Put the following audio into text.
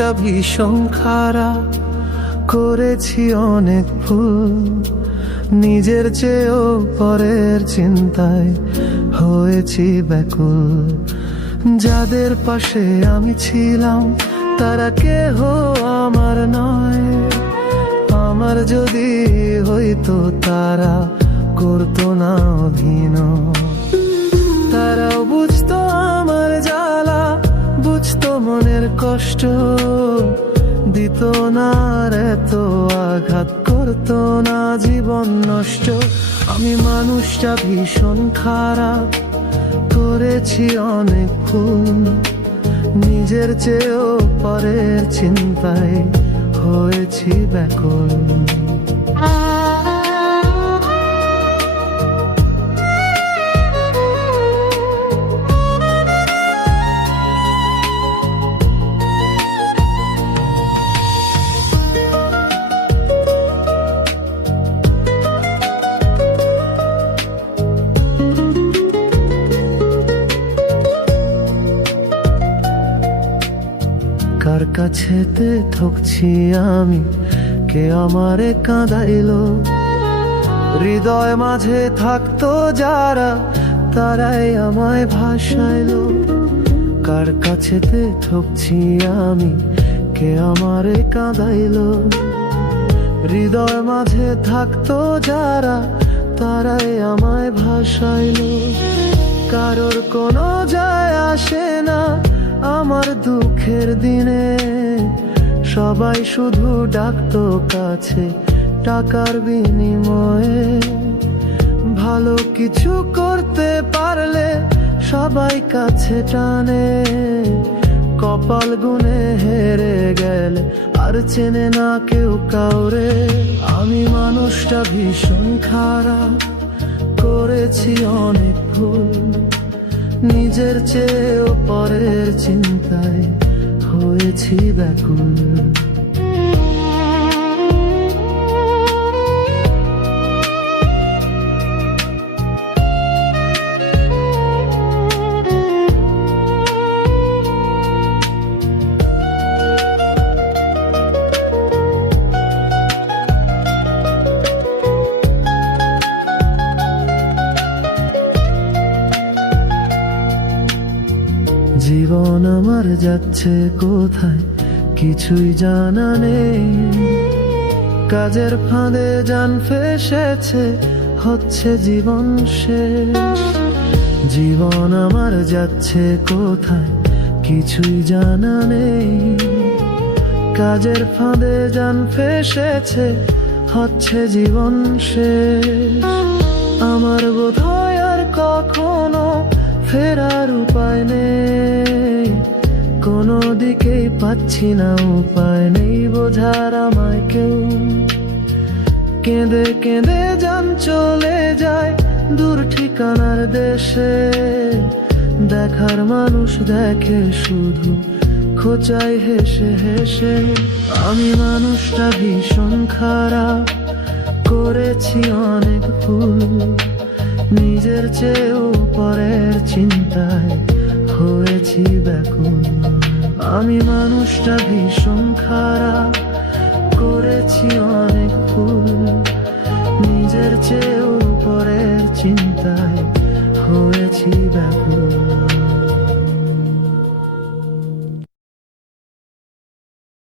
মানুষটা ভীষণ খারাপ, করেছি অনেক ভুল, নিজের চেয়েও পরের চিন্তায় হয়েছি ব্যাকুল। যাদের পাশে আমি ছিলাম তারা কেহ আমার নয়, আমার যদি হইতো তারা করতো না অভিনয়। তারাও বুঝতো আমার জ্বালা, বুঝতো মনের কষ্ট, দিত না আর এত আঘাত, করতো না জীবন নষ্ট। আমি মানুষটা ভীষণ খারাপ, করেছি অনেক ভুল, নিজের চেয়েও পরের চিন্তায় হয়েছি ব্যাকুল। কার কাছেতে ঠকছি আমি, কে আমারে কাঁদাইলো, হৃদয় মাঝে থাকতো যারা তারাই আমায় ভাসাইলো। কার কাছেতে ঠকছি আমি, কে আমারে কাঁদাইলো, হৃদয় মাঝে থাকতো যারা তারাই আমায় ভাসাইলো। কারোর কোনো যায় আসে না আমার দুঃখের দিনে, সবাই শুধু ডাকতো কাছে টাকার বিনিময়ে। ভালো কিছু করতে পারলে সবাই কাছে টানে, কপাল গুনে হেরে গেলে আর চেনে না কেউ কাউরে। আমি মানুষটা ভীষণ খারাপ, করেছি অনেক ভুল, নিজের চেয়েও পরের চিন্তায় হয়েছি ব্যাকুল। জীবন আমার যাচ্ছে কোথায় কিছুই জানা নেই, কাজের ফাঁদে জান ফেসেছে হচ্ছে জীবন শেষ। জীবন আমার যাচ্ছে কোথায় কিছুই জানা নেই, কাজের ফাঁদে জান ফেসেছে হচ্ছে জীবন শেষ। আমার বোধহয় আর কখনো ফেরার উপায় নেই, কোনো দিকেই পাচ্ছি না উপায় নেই বোঝার আমায় কেউ। কেঁদে কেঁদে জান চলে যায় দূর ঠিকানার দেশে, দেখার মানুষ দেখে শুধু খোঁচাই হেসে হেসে। আমি মানুষটা ভীষণ খারাপ, করেছি অনেক ভুল, নিজের চেয়েও পরের চিন্তায় হয়েছি ব্যাকুল। আমি মানুষটা ভীষণ খারাপ, করেছি অনেক ভুল, নিজের চেয়েও পরের চিন্তায় হয়েছি ব্যাকুল।